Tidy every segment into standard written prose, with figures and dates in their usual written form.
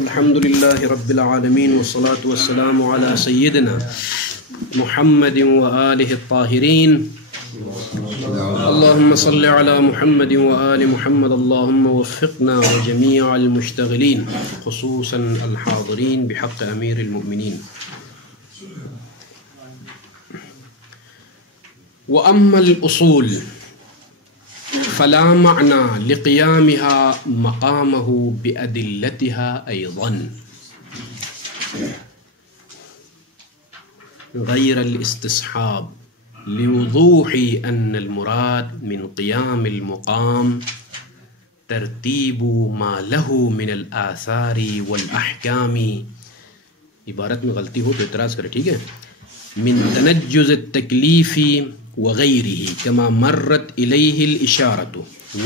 الحمد لله رب العالمين والصلاة والسلام على سيدنا محمد وآله الطاهرين. اللهم صل على محمد وآل محمد. اللهم وفقنا وجميع المشتغلين خصوصا الحاضرين بحق أمير المؤمنين. وأما الأصول فلا معنى لقيامها مقامه بأدلتها أيضا غير الاستصحاب لوضوح أن المراد من قيام المقام ترتیب ما له من الآثار والأحكام. عبارت میں غلطی ہو تو اعتراض کرے، ٹھیک ہے. من تنجز التکلیف وغيره كما مرت إليه الإشارة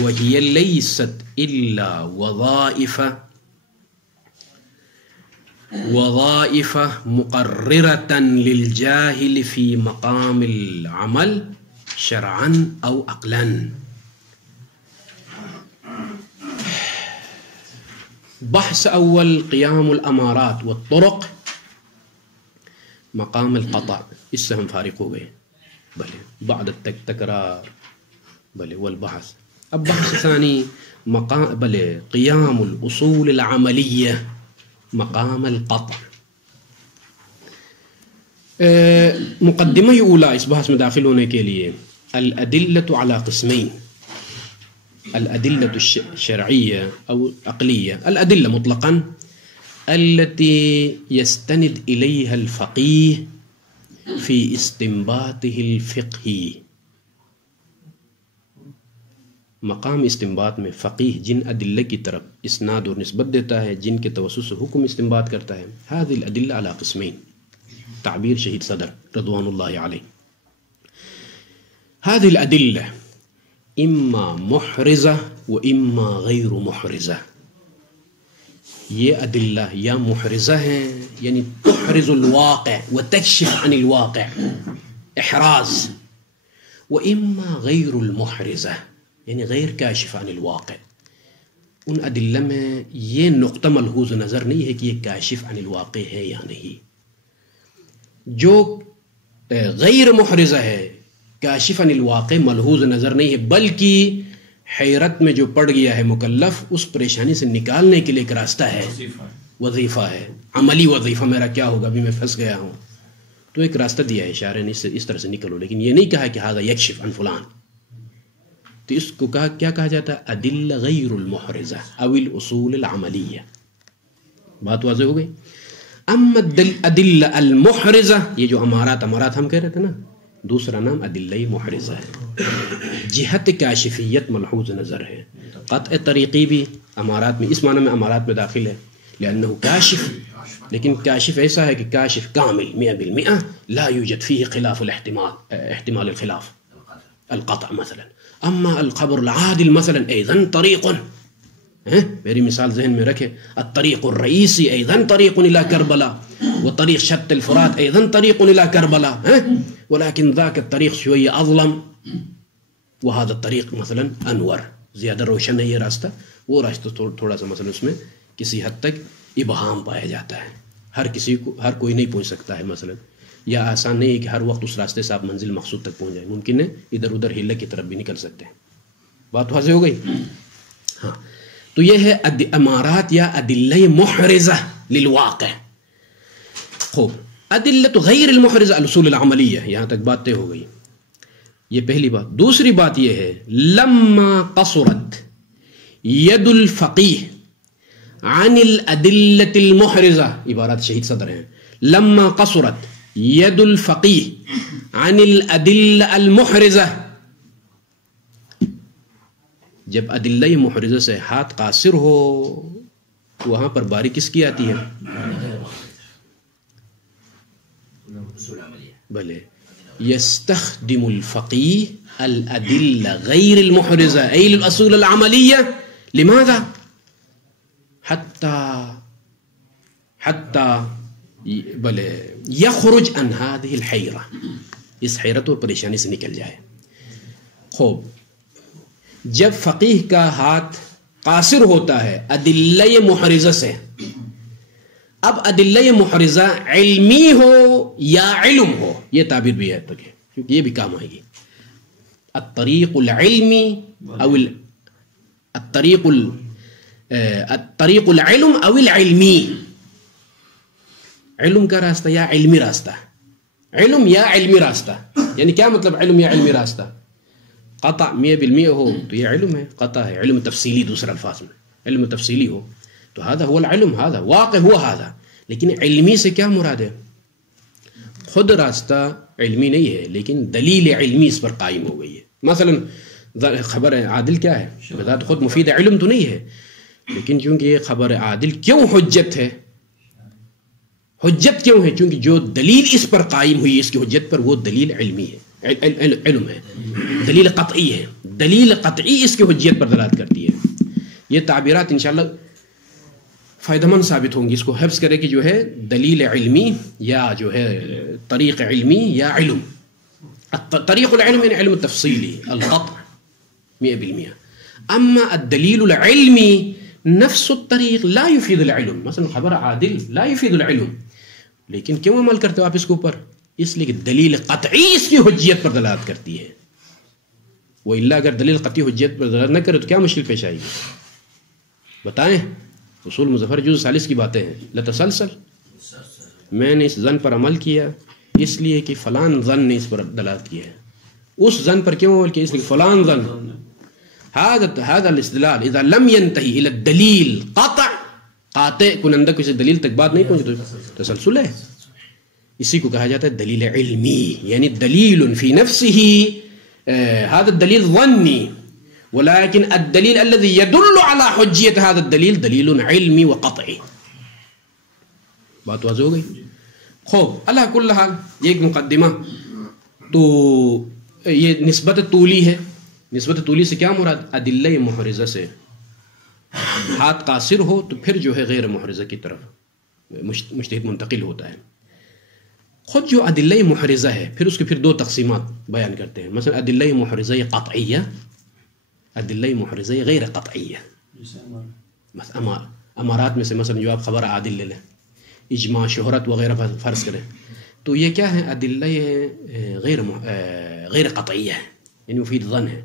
وهي ليست إلا وظائف مقررة للجاهل في مقام العمل شرعا أو عقلا. بحث أول قيام الأمارات والطرق مقام القطع، اس سے ہم فارغ ہو گئے. بلے بعد التکرار بلے والبحث. اب بحث ثانی مقام بلے قیام الاصول العملیہ مقام القطع. مقدمہ اولا اس بحث میں داخل ہونے کے لیے الادلۃ علی قسمین، الادلۃ الشرعیہ او عقلیہ. الادلہ مطلقا التي يستند الیها الفقیہ فی استنباطه الفقہی. مقام استنباط میں فقیہ جن ادلہ کی طرف اسناد اور نسبت دیتا ہے، جن کے توسط سے حکم استنباط کرتا ہے. هذه الادلہ علی قسمین، تعبیر شہید صدر رضوان اللہ علیہ. هذه الادلہ اما محرزہ و اما غیر محرزہ. یہ ادلہ یا محرزہ ہیں یعنی تحرز الواقع و تکشف عن الواقع احراز، و اما غیر المحرزہ یعنی غیر کاشف عن الواقع. ان ادلہ میں یہ نقطہ ملحوظ نظر نہیں ہے کہ یہ کاشف عن الواقع ہے یا نہیں. جو غیر محرزہ ہے کاشف عن الواقع ملحوظ نظر نہیں ہے، بلکہ حیرت میں جو پڑ گیا ہے مکلف، اس پریشانی سے نکالنے کے لیے ایک راستہ ہے، وظیفہ ہے، عملی وظیفہ. میرا کیا ہوگا، ابھی میں پھنس گیا ہوں، تو ایک راستہ دیا ہے اشارے نے، اس طرح سے نکلو. لیکن یہ نہیں کہا کہ ھذا یکشف عن فلان. تو اس کو کیا کہا جاتا ہے؟ ادلہ غیر المحرزہ او الاصول العملیہ. بات واضح ہو گئی. اما ادلہ المحرزہ، یہ جو امارات ہم کہہ رہے تھے نا، دوسرا نام ادلہ محرزہ ہے. جہت کاشفیت ملحوظ نظر ہے. قطع طریقی بھی امارات میں، اس معنی میں امارات میں داخل ہے لأنه کاشف، لیکن کاشف ایسا ہے کہ کاشف کامل 100%، لا یوجد فيه خلاف الاحتمال، احتمال الخلاف القطع مثلا. اما الخبر العادل مثلا ایضا طریق، میری مثال ذہن میں رکھے، الطریق الرئیسی ایضا طریق الى کربلا، وطریق شط الفرات ایضا طریق الى کربلا، ولكن ذاك الطريق شوية أظلم وهذا الطريق مثلا أنور، زیادہ روشن ہے یہ راستہ، وہ راستہ تھوڑا سا مثلا اس میں کسی حد تک ابہام پایا جاتا ہے. ہر کوئی نہیں پہنچ سکتا ہے مثلا، یا آسان نہیں ہے کہ ہر وقت اس راستے سے آپ منزل مقصود تک پہنچ جائیں. ممکن ہے ادھر ادھر ہلے کی طرف بھی نکل سکتے ہیں. بات واضح ہو گئی. ہاں، تو یہ ہے امارات یا ادلہ محرزہ للواقع. خوب. ادلۃ غیر المحرزہ الاصول العملیہ، یہاں تک بات طے ہو گئی. یہ پہلی بات. دوسری بات یہ ہے لما قصرت ید الفقیہ عن الادلۃ المحرزہ. عبارات شہید صدر ہیں. لما قصرت ید الفقیہ عن الادلہ المحرزہ، جب ادلہ محرزہ سے ہاتھ قاصر ہو، وہاں پر باری کس کی آتی ہے؟ بلے یستخدم الفقیہ الادلہ غیر المحرزہ ای الاصول العملیہ. لماذا؟ حتی بلے یخرج عن هذه الحیرہ، اس حیرت اور پریشانی سے نکل جائے. خوب، جب فقیہ کا ہاتھ قاصر ہوتا ہے ادلہ محرزہ سے، اب ادلہ محرزہ علمی ہو یا علم ہو، یہ تعبیر بھی ہے تک ہے، کیونکہ یہ بھی کام آئے گی. الطریق العلمی او الطریق العلم او العلمی، علم کا راستہ یا علمی راستہ، علم یا علمی راستہ. یعنی کیا مطلب علم یا علمی راستہ؟ قطع 100% ہو تو یہ علم ہے، قطع ہے علم تفصیلی، دوسرے الفاظ میں علم تفصیلی ہو تو هذا هو العلم، هذا واقع ہوا هذا. لیکن علمی سے کیا مراد ہے؟ خود راستہ علمی نہیں ہے لیکن دلیل علمی اس پر قائم ہو گئی ہے. مثلا خبر عادل کیا ہے؟ بذات خود مفید علم تو نہیں ہے، لیکن چونکہ یہ خبر عادل کیوں حجت ہے؟ حجت کیوں ہے؟ چونکہ جو دلیل اس پر قائم ہوئی اس کی حجت پر، وہ دلیل علمی ہے، علم ہے، دلیل قطعی ہے. دلیل قطعی اس کی حجت پر دلالت کرتی ہے. یہ تعبیرات انشاءاللہ فائدہ مند ثابت ہوں گی. اس کو حفظ کرے کہ جو ہے دلیل علمی یا جو ہے طریق علمی یا علم. طریق العلم یعنی علم تفصیلی القطع 100%. اما الدلیل العلمی نفس الطریق لا يفید العلم. مثلا خبر عادل لا يفید العلم، لیکن کیوں عمل کرتے ہو آپ اس کے اوپر؟ اس لیے کہ دلیل قطعی اس کی حجیت پر دلالت کرتی ہے. وإلا اگر دلیل قطعی حجیت پر دلالت نہ کرے تو کیا مشکل پیش آئے گی؟ بتائیں. اصول مظفر جز 40 کی باتیں ہیں. لتسلسل، میں نے اس ظن پر عمل کیا اس لیے کہ فلان ظن نے اس پر دلالت کی ہے. اس ظن پر کیوں عمل کیا؟ اس لیے کہ فلان ظن. هذا الاستدلال اذا لم ينتهي الى الدلیل قاطع کنندہ کو اس دلیل تک بات نہیں پہنچی تو تسلسل ہے. اسی کو کہا جاتا ہے دلیل علمی، یعنی دلیل فی نفسه هذا الدلیل ظنی، ولكن الدلیل الذي يدل على حجیت هذا الدلیل دلیل علمی وقطعی. بات واضح ہو گئی؟ خوب، اللہ کل حال یہ ایک مقدمہ. تو یہ نسبت طولی ہے. نسبت طولی سے کیا مراد؟ ادلہ محرزہ سے ہاتھ قاصر ہو تو پھر جو ہے غیر محرزہ کی طرف مجتہد منتقل ہوتا ہے. خود جو ادلہ محرزہ ہے پھر اس کے پھر 2 تقسیمات بیان کرتے ہیں. مثلا ادلہ محرزہ قطعیہ، ادلہ محرزہ غیر قطعیہ. امارات میں سے مثلا جو آپ خبر عادل لے لیں، اجماع، شہرت وغیرہ فرض کریں تو یہ کیا ہے؟ ادلہ غیر قطعیہ ہے، یعنی مفید ظن ہے.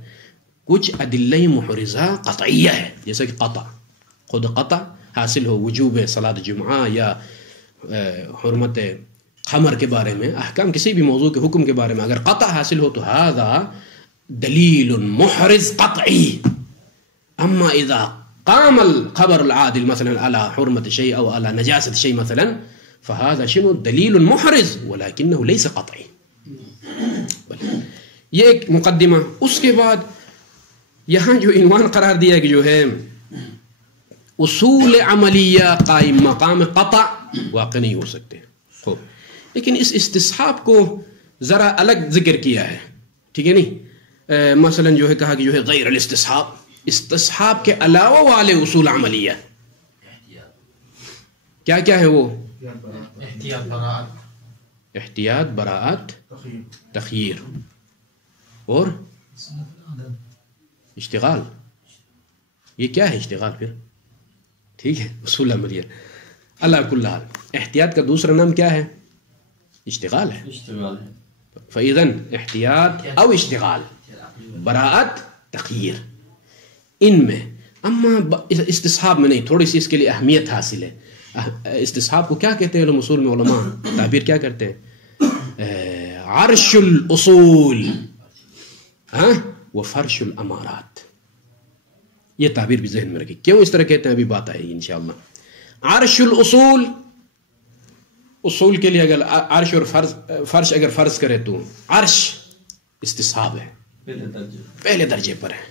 کچھ ادلہ محرزہ قطعیہ ہے، جیسا کہ قطع، خود قطع حاصل ہو وجوب صلاۃ جمعہ یا حرمت خمر کے بارے میں، احکام کسی بھی موضوع کے حکم کے بارے میں اگر قطع حاصل ہو تو هذا دلیل محرز قطعی. اما اذا قام الخبر العادل مثلا على حرمت شيء او على نجاست شيء مثلا فهذا شنو؟ دلیل محرز ولكنه ليس قطعی. یہ ایک مقدمہ. اس کے بعد یہاں جو عنوان قرار دیا کہ جو ہے اصول عملیہ قائم مقام قطع واقع نہیں ہو سکتے. خوب، لیکن اس استصحاب کو ذرا الگ ذکر کیا ہے، ٹھیک ہے نہیں؟ مثلا جو ہے کہا کہ جو ہے غیر الاستصحاب، استصحاب کے علاوہ والے اصول عملیہ کیا کیا ہے؟ وہ احتیاط، براءت، تخییر اور اشتغال. یہ کیا ہے اشتغال پھر؟ ٹھیک ہے، اصول عملیہ. اللہ کل حال احتیاط کا دوسرا نام کیا ہے؟ اشتغال ہے. فإذن احتیاط او اشتغال، براءت، تخییر، ان میں. اما استصحاب میں نہیں، تھوڑی سی اس کے لیے اہمیت حاصل ہے. استصحاب کو کیا کہتے ہیں علم اصول میں؟ علماء تعبیر کیا کرتے ہیں؟ عرش الاصول وفرش الامارات. یہ تعبیر بھی ذہن میں رکھیں. کیوں اس طرح کہتے ہیں ابھی بات آئے گی انشاءاللہ. عرش الاصول، اصول کے لیے اگر عرش اور فرش اگر فرض کرے تو عرش استصحاب ہے، پہلے درجے پر ہے.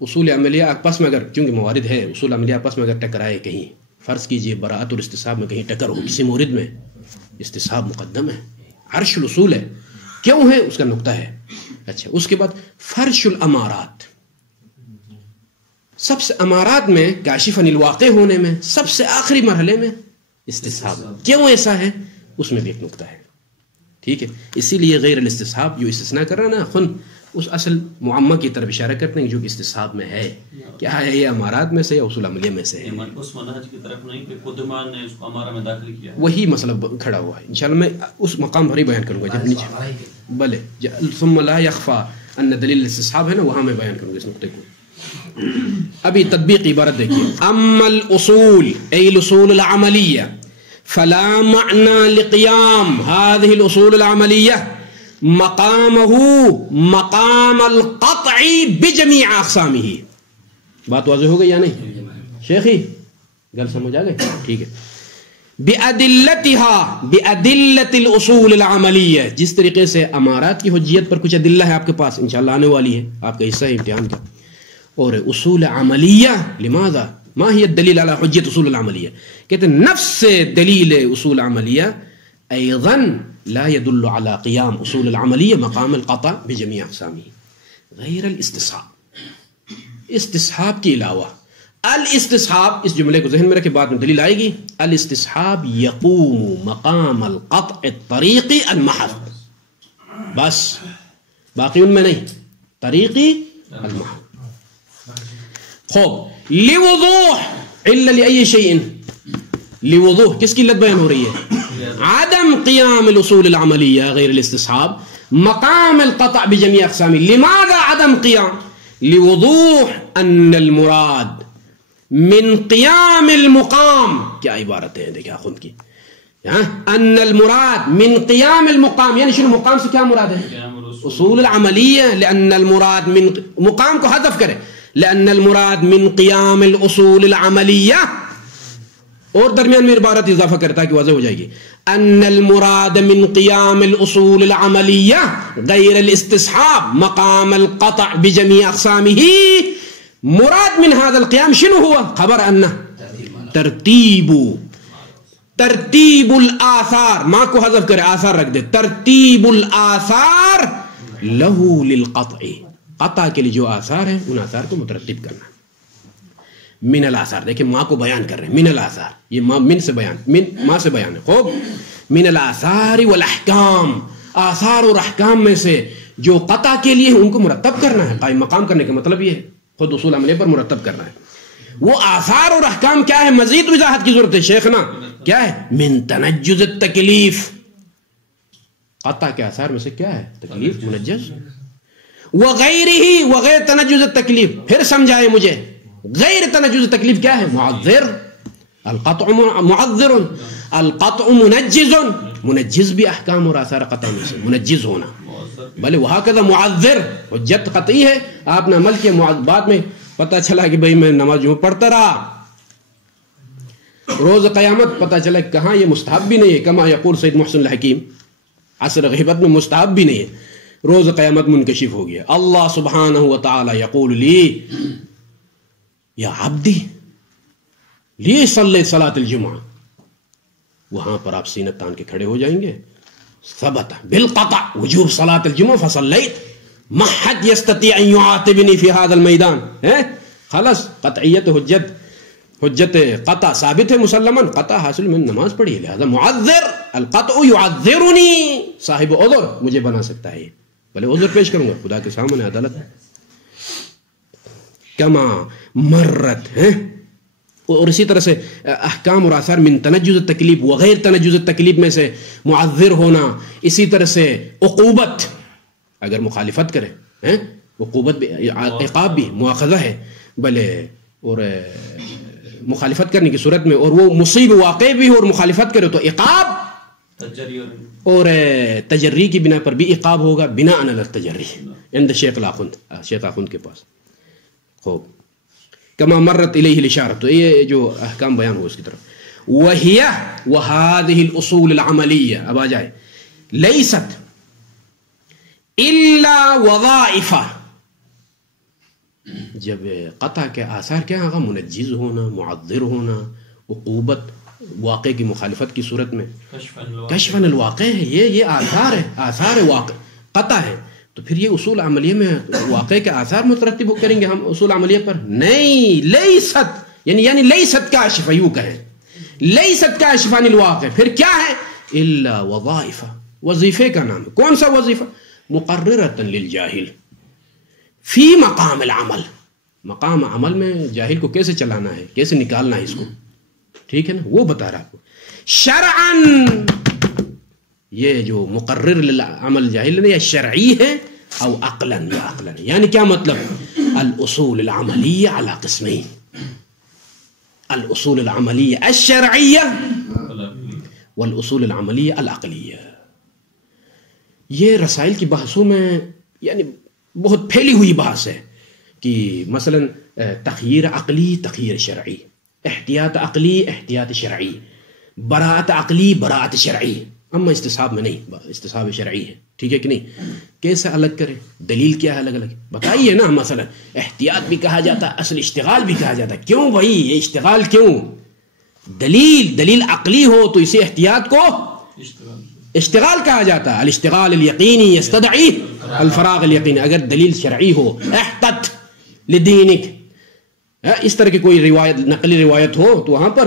اصول عملیہ آپس میں اگر، کیونکہ موارد ہے، اصول عملیہ آپس میں اگر ٹکرائے، کہیں فرض کیجئے براءت اور استصحاب میں کہیں ٹکر ہو کسی مورد میں، استصحاب مقدم ہے. عرش الاصول ہے. کیوں ہے؟ اس کا نقطہ ہے. اچھا، اس کے بعد فرش الامارات. سب سے امارات میں کاشف عن الواقع ہونے میں سب سے آخری مرحلے میں استصحاب. کیوں ایسا ہے؟ اس میں بھی ایک نقطہ ہے. ٹھیک ہے، اسی لیے غیر الاستصحاب جو استثناء کر رہا نا، اس اصل معمہ کی طرف اشارہ کرتے ہیں جو کہ استصحاب میں ہے. کیا ہے یہ امارات میں سے یا اصول عملیہ میں سے ہے؟ اس منہج کی طرف نہیں کہ قدمان نے اس کو امارہ میں داخل کیا. وہی مسئلہ کھڑا ہوا ہے. انشاءاللہ میں اس مقام پر ہی بیان کروں گا جب نیچے بلے ثم لا يخفى ان دلیل الاستصحاب ہے نا وہاں میں بیان کروں گا اس نقطے کو. ابھی تطبیق عبارت دیکھیے. اما الاصول ای الاصول العملیہ فلا معنى لقيام هذه الاصول العملیہ مقامه مقام القطع بجميع اقسامه. بات واضح ہو گئی یا نہیں شیخی؟ گل سمجھ آ گئی؟ ٹھیک ہے. بأدلتها بأدلة الأصول العملیہ، جس طریقے سے امارات کی حجیت پر کچھ ادلہ ہے آپ کے پاس انشاءاللہ آنے والی ہے، آپ کا حصہ ہے امتحان کا. اور اصول عملیہ لماذا ما هي الدلیل على حجیت اصول العملیہ؟ کہتے ہیں نفس دلیل اصول عملیہ ایضا لا يدل على قیام اصول العملیہ مقام القطع بجميع اقسامه غیر الاستصحاب. استصحاب کے علاوہ الاستصحاب، اس جملے کو ذہن میں رکھے، بعد میں دلیل آئے گی. الاستصحاب یقوم مقام القطع الطریقی المحض، بس باقی ان میں نہیں، طریقی المحض. خوب لوضوح الا لأي شيء، لوضوح کس کی علت بیان ہو رہی ہے؟ عدم قیام الاصول العملیہ غیر الاستصحاب مقام القطع بجميع اقسامه. لماذا عدم قیام؟ لوضوح ان المراد من قیام المقام. کیا عبارت ہے دیکھیں خود کی. ان المراد من قیام المقام، یعنی شنو مقام سے کیا مراد ہے؟ اصول العملیہ. لان المراد من مقام کو حذف کرے، لان المراد من قیام الاصول العملیہ. اور درمیان میں عبارت اضافہ کرتا ہے کہ واضح ہو جائے گی. ان المراد من قیام الاصول العملیہ غیر الاستصحاب مقام القطع بجميع اقسامه. مراد من هذا القيام شنو هو؟ خبر انه ترتیب الاثار، ماں کو حذف کرے آثار رکھ دے، ترتیب الاثار له للقطع، قطع کے لیے جو آثار ہیں ان آثار کو مترتب کرنا. من الاثار، دیکھیں ماں کو بیان کر رہے ہیں، من الاثار، یہ ماں من سے بیان، من ماں سے بیان ہے. خوب من الاثار والاحکام، آثار اور احکام میں سے جو قطع کے لیے ان کو مرتب کرنا ہے. قائم مقام کرنے کا مطلب یہ ہے خود اصول عملیہ پر مرتب کرنا ہے. وہ آثار اور احکام کیا ہے؟ مزید وضاحت کی ضرورت ہے شیخنا. کیا ہے؟ من تنجز التکلیف، قطع کے آثار میں سے کیا ہے؟ تکلیف منجز. وغیرہ، وغیر تنجز التکلیف، پھر سمجھائے مجھے، غیر تنجز التکلیف کیا ہے؟ معذر. القطع معذر، القطع منجز، منجز بھی احکام اور آثار قطع میں سے منجز ہونا. بھلے وہاں کذا معذر حجت قطعی ہے، آپ نے عمل کیا، بعد میں پتہ چلا کہ بھئی میں نماز جو پڑھتا رہا، روز قیامت پتہ چلا کہ کہاں یہ مستحب بھی نہیں ہے. کما یقول سید محسن الحکیم، عصر غیبت میں مستحب بھی نہیں ہے، روز قیامت منکشف ہو گیا. اللہ سبحانہ وتعالی یقول لی یا عبدی لی صلی صلاۃ الجمعہ. وہاں پر آپ سینہ تان کے کھڑے ہو جائیں گے. ثبت بالقطع وجوب صلاۃ الجمعہ فصلیت، ما حد یستطیع ان یعاتبنی فی هذا المیدان. خلاص قطعیت حجت قطع ثابت ہے مسلما، قطع حاصل میں نماز پڑھی ہے، لہذا معذر. القطع یعذرنی، صاحب عذر مجھے بنا سکتا ہے، بھلے عذر پیش کروں گا خدا کے سامنے عدالت. کما مرت ہے. اور اسی طرح سے احکام اور آثار من تنجز التکلیف وغیر تنجز التکلیف میں سے معذر ہونا. اسی طرح سے عقوبت، اگر مخالفت کرے، عقوبت بھی، عقاب بھی، مواخذہ ہے بھلے، اور مخالفت کرنے کی صورت میں، اور وہ مصیب واقع بھی ہو اور مخالفت کرے تو عقاب، اور تجری کی بنا پر بھی عقاب ہوگا، بنا علی التجری عند شیخ الاخند، شیخ اخند کے پاس. خوب کما مرت الیہ الاشارۃ، تو یہ جو احکام بیان ہو اس کی طرف. وہی وہذہ الاصول العملیہ، اب آ جائے، لیست الا وظائف. جب قطع کے آثار کیا ہوگا؟ منجز ہونا، معذر ہونا، عقوبت واقع کی مخالفت کی صورت میں، کشفن الواقع ہے، یہ آثار ہے، آثار واقع قطع ہے. تو پھر یہ اصول عملیہ میں واقع کے آثار مترتب کریں گے ہم اصول عملیہ پر؟ نہیں. لیست یعنی لیست کاشفہ، یوں کہیں لیست کاشفہ عن الواقع، پھر کیا ہے؟ الا وظائف، وظیفے کا نام ہے. کون سا وظیفہ؟ مقررۃ للجاہل، فی مقام العمل، مقام عمل میں جاہل کو کیسے چلانا ہے، کیسے نکالنا ہے اس کو، ٹھیک ہے نا، وہ بتا رہا آپ کو. شرعن، یہ جو مقرر للعمل جاہل یا شرعی ہے، او عقلاً یا عقلاً. یعنی کیا مطلب؟ الاصول العملیہ علی قسمین، الاصول العملیہ الشرعیہ والاصول العملیہ العقلیہ. یہ رسائل کی بحثوں میں یعنی بہت پھیلی ہوئی بحث ہے کہ مثلا تخییر عقلی تخییر شرعی، احتیاط عقلی احتیاط شرعی، براءت عقلی براءت شرعی. اما استصحاب میں نہیں، استصحاب شرعی ہے، ٹھیک ہے کہ نہیں. کیسے الگ کرے، دلیل کیا ہے الگ الگ بتائیے نا. مثلا احتیاط بھی کہا جاتا ہے، اصل اشتغال بھی کہا جاتا ہے. کیوں بھائی یہ اشتغال کیوں؟ دلیل عقلی ہو تو اسے احتیاط کو اشتغال کہا جاتا ہے. الاشتغال الیقینی یستدعی الفراغ الیقینی. اگر دلیل شرعی ہو، احتط لدینک، اس طرح کی کوئی روایت نقلی روایت ہو تو وہاں پر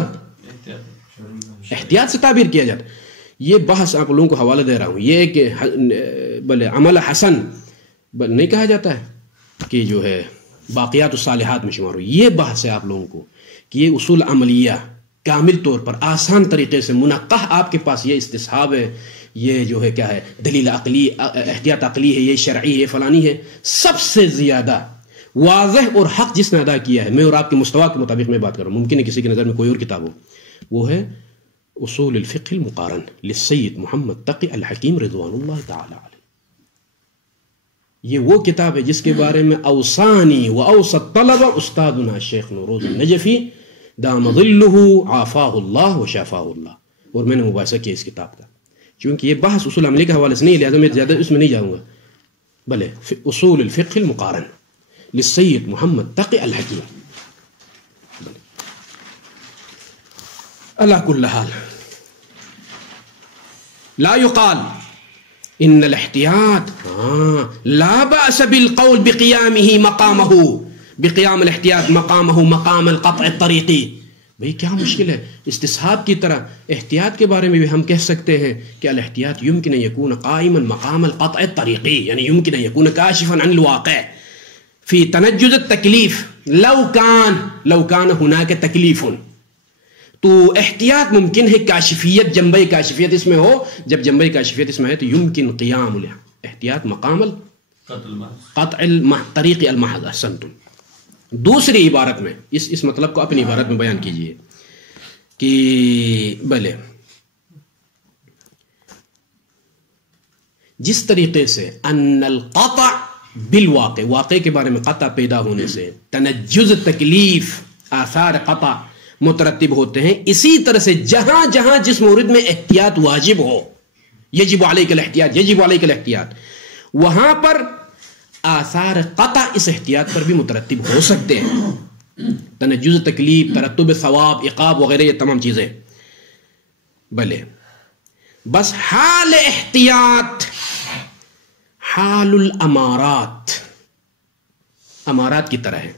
احتیاط سے تعبیر کیا جاتا ہے. یہ بحث آپ لوگوں کو حوالہ دے رہا ہوں. یہ کہ بلے عمل حسن نہیں کہا جاتا ہے کہ جو ہے باقیات الصالحات میں شمار ہو. یہ بحث ہے آپ لوگوں کو کہ یہ اصول عملیہ کامل طور پر آسان طریقے سے منقح آپ کے پاس یہ استصحاب ہے، یہ جو ہے کیا ہے دلیل عقلی، احتیاط عقلی ہے، یہ شرعی ہے، فلانی ہے. سب سے زیادہ واضح اور حق جس نے ادا کیا ہے، میں اور آپ کے مستویٰ کے مطابق میں بات کر رہا ہوں، ممکن ہے کسی کی نظر میں کوئی اور کتاب ہو، وہ ہے اصول الفقہ المقارن للسید محمد تقی الحکیم رضوان اللہ تعالی علیہ. یہ وہ کتاب ہے جس کے بارے میں اوصانی و اوصت طلبہ استادنا شیخ نوروز النجفی دام ظلہ عافاہ اللہ و شافاہ اللہ. اور میں نے مباحثہ کیا اس کتاب کا، چونکہ یہ بحث اصول عملی کے حوالے سے نہیں، لہذا میں زیادہ اس میں نہیں جاؤں گا، بلے اصول الفقہ المقارن للسید محمد تقی الحکیم. اللہ کل حال لا يقال ان الاحتیاط لا بأس بالقول بقیامه مقامه، بقیام الاحتیاط مقامه مقام القطع الطریقی. بھئی کیا مشکل ہے؟ استصحاب کی طرح احتیاط کے بارے میں بھی ہم کہہ سکتے ہیں کہ الاحتیاط يمكن ان يكون قائما مقام القطع الطریقی، یعنی يمكن ان يكون كاشفا عن الواقع في تنجز التکلیف لو كان هناك تکلیف. تو احتیاط ممکن ہے کاشفیت، جنبہ کاشفیت اس میں ہو. جب جنبہ کاشفیت اس میں ہے تو يمكن قیام الاحتیاط مقام قطع الطریق المحض. احسنتم. دوسری عبارت میں اس مطلب کو اپنی عبارت میں بیان کیجئے کہ بلے جس طریقے سے ان القطع بالواقع، واقع کے بارے میں قطع پیدا ہونے سے تنجز تکلیف آثار قطع مترتب ہوتے ہیں، اسی طرح سے جہاں جہاں جس مورد میں احتیاط واجب ہو، یجب علیک الاحتیاط، یجب علیک الاحتیاط، وہاں پر آثار قطع اس احتیاط پر بھی مترتب ہو سکتے ہیں. تنجز تکلیف، ترتب ثواب، عقاب وغیرہ یہ تمام چیزیں. بلے بس حال احتیاط حال الامارات، امارات کی طرح ہے.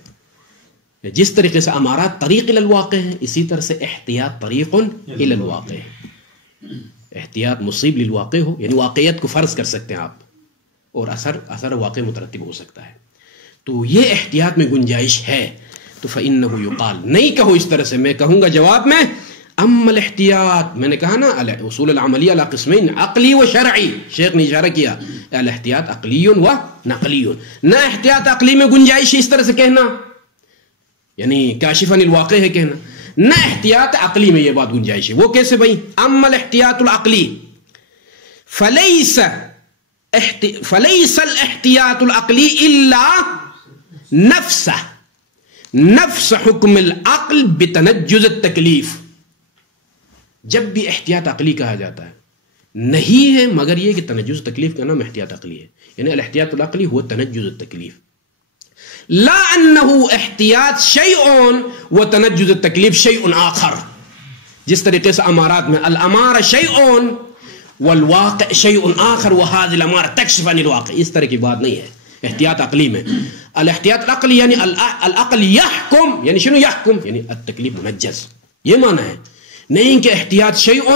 جس طریقے سے امارات طریق الی الواقع ہے، اسی طرح سے احتیاط طریق الی الواقع ہے. احتیاط مصیب للواقع ہو، یعنی واقعیت کو فرض کر سکتے ہیں آپ، اور اثر واقع مترتب ہو سکتا ہے. تو یہ احتیاط میں گنجائش ہے. تو فإنه يقال، نہیں کہو اس طرح سے، میں کہوں گا جواب میں اما الاحتیاط، میں نے کہا نا اصول العملیہ علی قسمین عقلی و شرعی، شیخ نے اشارہ کیا الاحتیاط عقلی و نقلی. نہ احتیاط عقلی میں گنجائش اس طرح سے کہنا، یعنی کاشفاً الواقع ہے کہنا، نہ احتیاط عقلی میں یہ بات گنجائش ہے. وہ کیسے بھائی؟ اما الاحتیاط العقلی فلیس الاحتیاط العقلی الا نفس حکم العقل بتنجز التکلیف. جب بھی احتیاط عقلی کہا جاتا ہے نہیں ہے مگر یہ کہ تنجز تکلیف کا نام احتیاط عقلی ہے، یعنی الاحتیاط العقلی هو تنجز التکلیف، لا انه احتیاط شیء و تنجز التکلیف شیء آخر. جس طریقے سے امارات میں الامارہ شیء والواقع شیء آخر وهذه الامارہ تکشف عن الواقع، اس طرح کی بات نہیں ہے احتیاط عقلی میں. الاحتیاط العقلی یعنی العقل یحکم، یعنی شنو یحکم؟ یعنی التکلیف منجز، یہ معنی ہے. نہیں کہ احتیاط شیء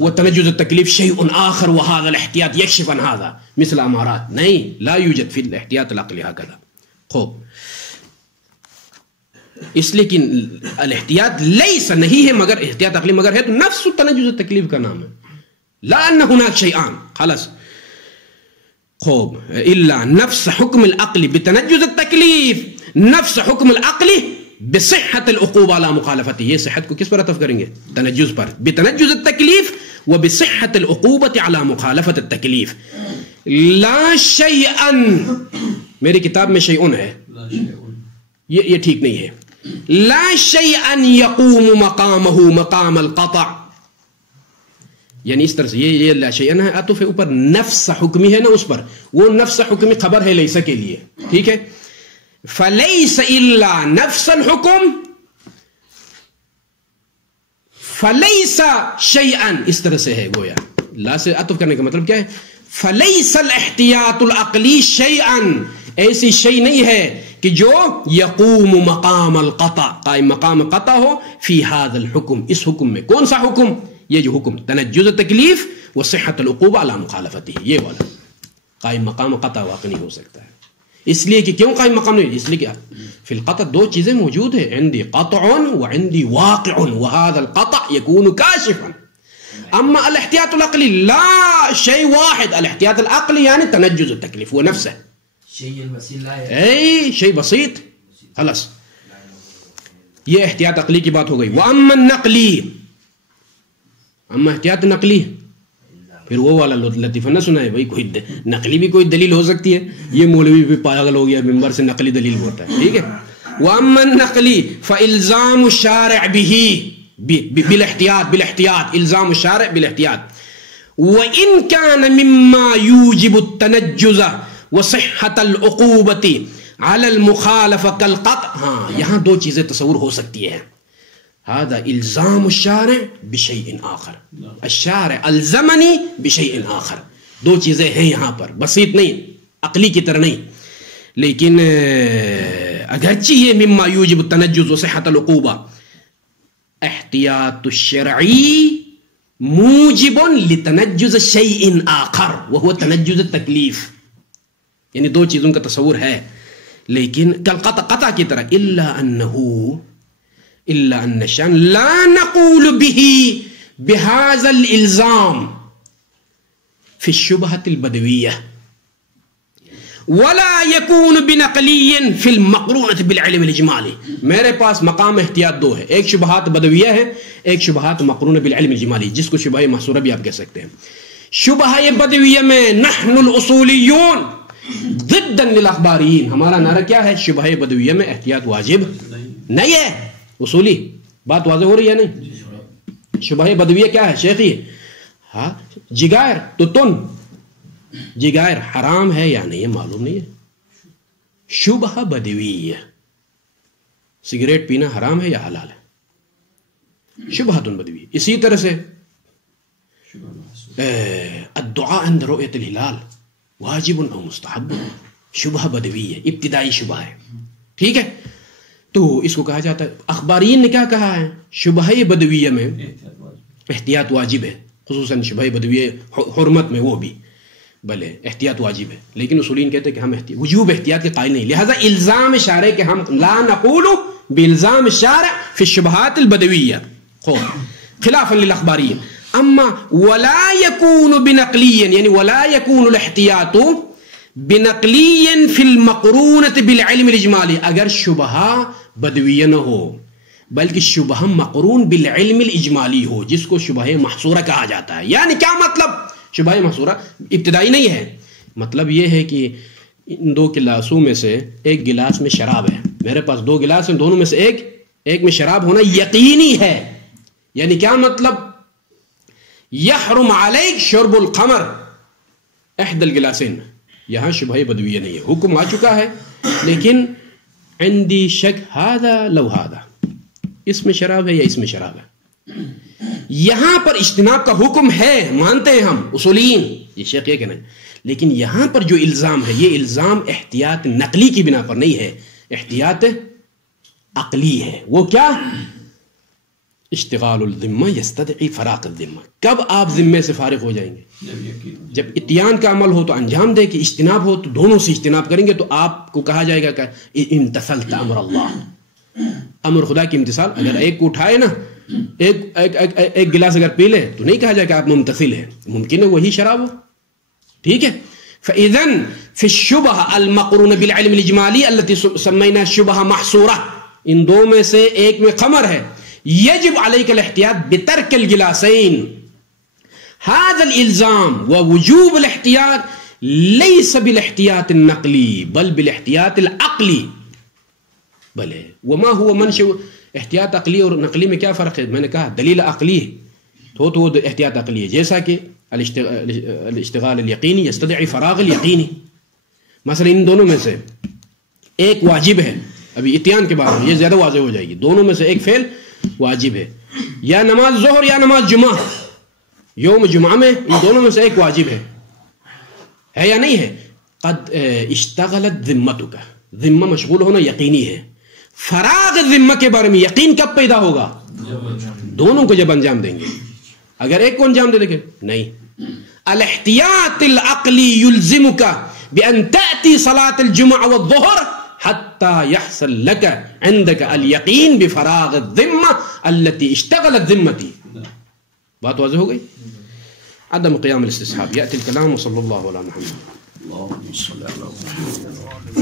وتنجز التکلیف شیء آخر وهذا الاحتیاط يكشف عن هذا مثل امارات، نہیں، لا يوجد في الاحتیاط العقلی هكذا. خوب اس لیے کہ الاحتیاط لیس نہیں ہے مگر احتیاط عقلی مگر ہے تو نفس تنجز تکلیف کا نام ہے. لا ان هناك شيئان خلاص خوب الا نفس حکم العقل بتنجز التکلیف نفس حکم العقل بصحت العقوبہ على مخالفت. یہ صحت کو کس پر عطف کریں گے؟ تنجز پر. بتنجز التکلیف وبصحت العقوبہ على مخالفت التکلیف. لا شیئا میری کتاب میں شیئن ہے یہ ٹھیک نہیں ہے. لا شیئا یقوم مقامہ مقام القطع یعنی اس طرح سے یہ لا شیئن ہے عطف اوپر نفس حکمی ہے نا اس پر وہ نفس حکمی خبر ہے لیسا کے لیے ٹھیک ہے. فلیس الا نفس الحکم فلیس شیئا اس طرح سے ہے گویا لا سے عطف کرنے کا مطلب کیا ہے؟ فلیس الاحتیاط العقلی شیئا ایسی شیء نہیں ہے کہ جو یقوم مقام القطع قائم مقام قطع ہو فی هذا الحکم اس حکم میں. کون سا حکم؟ یہ جو حکم تنجز تکلیف و صحت العقوبہ علی مخالفتی یہ والا قائم مقام قطع واقع نہیں ہو سکتا ہے. اس لیے کہ کیوں قائم مقام نہیں؟ اس لیے کہ فی القطع دو چیزیں موجود ہیں عندی قطع وعندی واقع وهذا القطع يكون كاشفا. اما الاحتیاط العقلی لا شيء واحد الاحتیاط العقلی یعنی تنجز التکلیف وہ نفس ہے شيء بسيط خلاص. یہ احتیاط عقلی کی بات ہو گئی. واما النقلی اما احتیاط نقلی پھر وہ والا لطیفہ نہ سنا ہے بھائی کوئی نقلی بھی کوئی دلیل ہو سکتی ہے یہ مولوی بھی پاگل ہو گیا ممبر سے نقلی دلیل ہوتا ہے ٹھیک ہے. واما النقلی فالزام الشارع به بالاحتیاط الزام الشارع بالاحتیاط وان كان مما يوجب التنجز وصحة العقوبة على المخالفة كالقطع. ہاں یہاں دو چیزیں تصور ہو سکتی ہیں. هذا الزام الشارع بشيء آخر الشارع الزمنی بشيء آخر دو چیزیں ہیں یہاں پر بسیط نہیں عقلی کی طرح نہیں. لیکن اگرچہ یہ مما يوجب التنجز وصحة العقوبة احتیاط الشرعی موجب لتنجز شيء آخر وهو تنجز التکلیف یعنی دو چیزوں کا تصور ہے لیکن قطع کی طرح الا ان الشان لا نقول به بهذا الالزام في الشبهة البدوية ولا يكون بنقلي في المقرونة بالعلم الاجمالي. میرے پاس مقام احتیاط دو ہے ایک شبہات بدویہ ہے ایک شبہات مقرونہ بالعلم الاجمالی جس کو شبہ محصورہ بھی آپ کہہ سکتے ہیں. شبہ بدویہ میں نحن الاصولیون ضدا للاخباریین ہمارا نعرہ کیا ہے؟ شبہ بدویہ میں احتیاط واجب نہیں ہے. اصولی بات واضح ہو رہی ہے نہیں؟ شبہ بدویہ کیا ہے شیخی؟ ہاں جگائر تو تن جگائر حرام ہے یا نہیں ہے معلوم نہیں ہے. شبہ بدویہ سگریٹ پینا حرام ہے یا حلال ہے؟ شبہۃ بدویہ. اسی طرح سے الدعاء عند رؤیت الہلال واجب او مستحب شبہ بدوی ہے ابتدائی شبہ ہے ٹھیک ہے. تو اس کو کہا جاتا ہے اخبارین نے کیا کہا ہے؟ شبہ بدویہ میں احتیاط واجب ہے خصوصاً شبہ بدویہ حرمت میں وہ بھی بلے احتیاط واجب ہے لیکن اصولین کہتے ہیں کہ ہم وجوب احتیاط کے قائل نہیں. لہذا الزام شارع کہ ہم لا نقول بالزام الشارع فی الشبہات البدویہ خلافا للاخباریین. اما ولا يكون بنقلی یعنی ولا يكون الاحتیاط بنقلی فی المقرونة بالعلم الاجمالی اگر شبہ بدویہ نہ ہو بلکہ شبہ مقرون بالعلم الاجمالی ہو جس کو شبہ محصورہ کہا جاتا ہے. یعنی کیا مطلب؟ شبہ محصورہ ابتدائی نہیں ہے مطلب یہ ہے کہ ان دو گلاسوں میں سے ایک گلاس میں شراب ہے میرے پاس دو گلاس ہیں دونوں میں سے ایک میں شراب ہونا یقینی ہے. یعنی کیا مطلب؟ یحرم علیک شرب الخمر احد الگلاسین. یہاں شبہ بدویہ نہیں ہے حکم آ چکا ہے لیکن عندی شک ہذا لو ہذا اس میں شراب ہے یا اس میں شراب ہے. یہاں پر اجتناب کا حکم ہے مانتے ہیں ہم اصولین یہ شیخ یہ کہنا ہے لیکن یہاں پر جو الزام ہے یہ الزام احتیاط نقلی کی بنا پر نہیں ہے احتیاط عقلی ہے. وہ کیا؟ اشتغال الذمہ یستدعی فراق الذمہ. کب آپ ذمے سے فارغ ہو جائیں گے؟ جب اتیان کا عمل ہو تو انجام دے کہ اجتناب ہو تو دونوں سے اجتناب کریں گے تو آپ کو کہا جائے گا کہ امتثلت امر اللہ، امر خدا کی امتثال. اگر ایک کو اٹھائے نا، ایک گلاس اگر پی لے تو نہیں کہا جائے کہ آپ ممتثل ہیں، ممکن ہے وہی شراب ہو. ٹھیک ہے. فإذن في الشبہ المقرون بالعلم الاجمالی التي سمينا شبہ محصورہ، ان دو میں سے ایک میں خمر ہے. یجب علیک الاحتیاط بترک الگلاسین. هذا الالزام ووجوب الاحتیاط ليس بالاحتیاط النقلی بل بالاحتیاط العقلی. بلے وما هو منشأ احتیاط عقلی اور نقلی میں کیا فرق ہے؟ میں نے کہا دلیل عقلی تو وہ احتیاط عقلی ہے، جیسا کہ الاشتغال الیقینی یستدعی فراغ الیقینی. مثلا ان دونوں میں سے ایک واجب ہے، ابھی اتیان کے بعد یہ زیادہ واضح ہو جائے گی. دونوں میں سے ایک فعل واجب ہے، یا نماز ظہر یا نماز جمعہ، یوم جمعہ میں ان دونوں میں سے ایک واجب ہے یا نہیں ہے؟ قد اشتغلت ذمتک، ذمہ مشغول ہونا یقینی ہے. فراغ ذمہ کے بارے میں یقین کب پیدا ہوگا؟ دونوں کو جب انجام دیں گے. اگر ایک کو انجام دے دیں گے نہیں. الاحتیاط العقلی یلزمک بان تأتی صلاة الجمعہ والظہر حتى يحصل لك عندك اليقین بفراغ الذمہ التي اشتغلت ذمتی. بات واضح ہو گئی؟ عدم قیام الاستصحاب. یأتی الکلام وصلی اللہ علی محمد. اللهم صل على محمد.